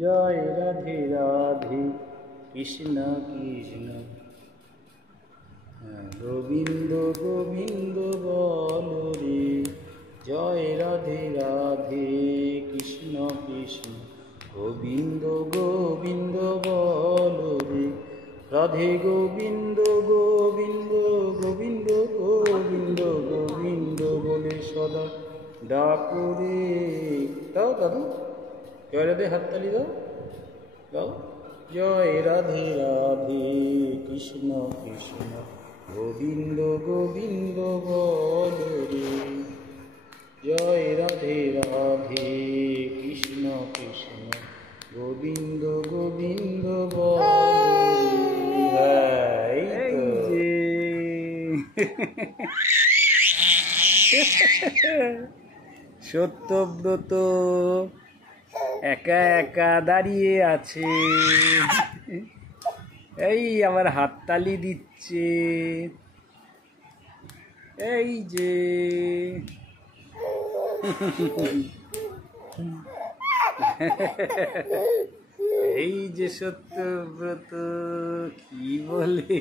জয় রাধে রাধে কৃষ্ণ কৃষ্ণ গোবিন্দ গোবিন্দ বল রে। জয় রাধে রাধে কৃষ্ণ কৃষ্ণ গোবিন্দ গোবিন্দ বল রে। রাধে গোবিন্দ গোবিন্দ গোবিন্দ গোবিন্দ গোবিন্দ বলে সদা ডাকো রে। দাও দাদু, জয় রাধে, হাততালি দাও, দাও। জয় রাধে রাধে কৃষ্ণ কৃষ্ণ গোবিন্দ গোবিন্দ বল রে। জয় রাধে রাধে কৃষ্ণ কৃষ্ণ গোবিন্দ গোবিন্দ বল রে। এই যে সত্যব্রত একা একা দাঁড়িয়ে আছে, এই আমার হাততালি দিচ্ছে। এই যে এই যে সত্যব্রত কি বলে,